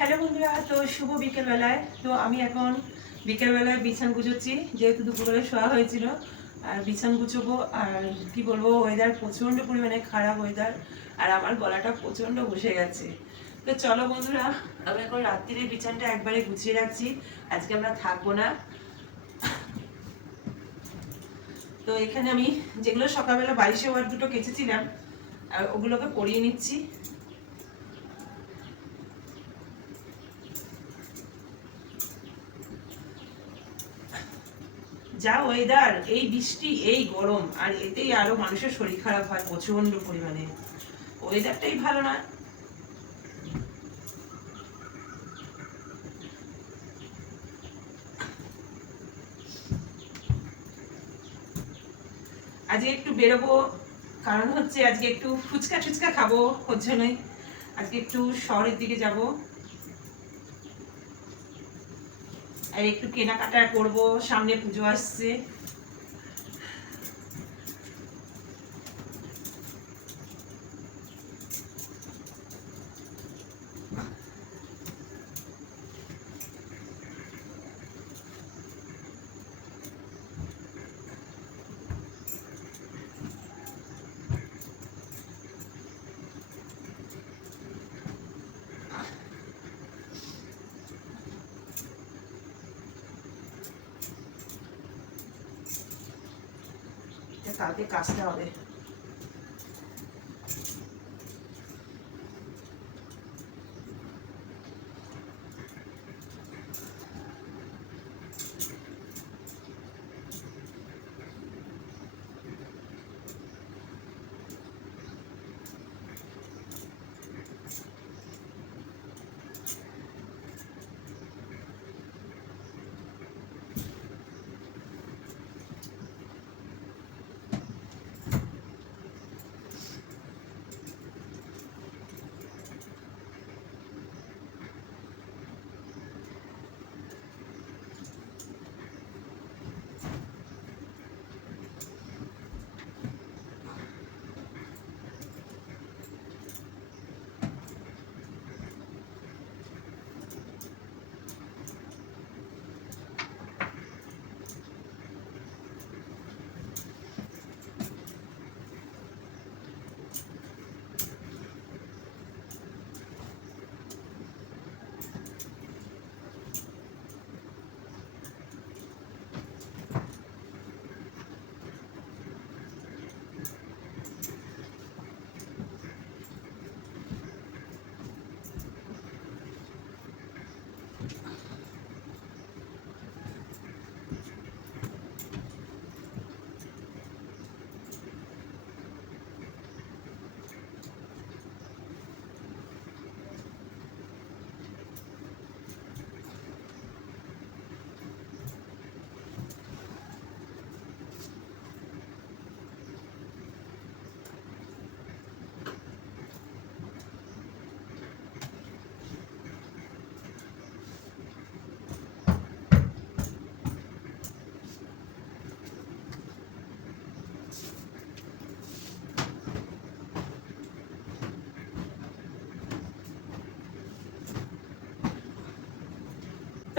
হ্যালো বন্ধুরা, তো শুভ বিকেলবেলায়। তো আমি এখন বিকেলবেলায় বিছান গুছোচ্ছি, যেহেতু দুপুরবেলা শোয়া হয়েছিল। আর বিছান গুছোবো। আর কি বলবো, ওয়েদার প্রচণ্ড পরিমাণে খারাপ ওয়েদার। আর আমার গলাটা প্রচণ্ড বসে গেছে। তো চলো বন্ধুরা, আমি এখন রাত্রিরে বিছানটা একবারে গুছিয়ে রাখছি। আজকে আমরা থাকবো না। তো এখানে আমি যেগুলো সকালবেলা বালিশে ওয়ার দুটো কেচেছিলাম, আর ওগুলোকে পরিয়ে নিচ্ছি। যা ওয়েদার, এই বৃষ্টি এই গরম, আর এতেই আরো মানুষের শরীর খারাপ হয় প্রচন্ড পরিমাণে। ওয়েদারটাই ভালো না। আজকে একটু বেরোবো, কারণ হচ্ছে আজকে একটু ফুচকা টুচকা খাবো, ওর জন্যই আজকে একটু শহরের দিকে যাব। আর একটু কেনাকাটা করব, সামনে পুজো আসছে। কালকে কাজটা হবে।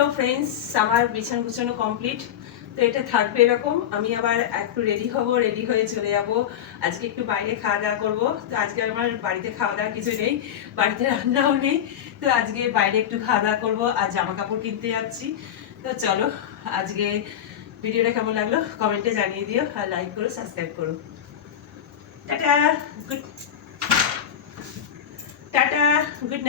তো ফ্রেন্ডস, আমার বিছানা গুছানো কমপ্লিট। তো এটা থাকবে এরকম। আমি আবার একটু রেডি হব, রেডি হয়ে চলে যাব। আজকে একটু বাইরে খাওয়া দাওয়া করবো। তো আজকে আমার বাড়িতে খাওয়া দাওয়া কিছু নেই, বাড়িতে রান্নাও নেই। তো আজকে বাইরে একটু খাওয়া দাওয়া করবো, আর জামা কাপড় কিনতে যাচ্ছি। তো চলো, আজকে ভিডিওটা কেমন লাগলো কমেন্টে জানিয়ে দিও, আর লাইক করো, সাবস্ক্রাইব করো। Tata, good tata, good night.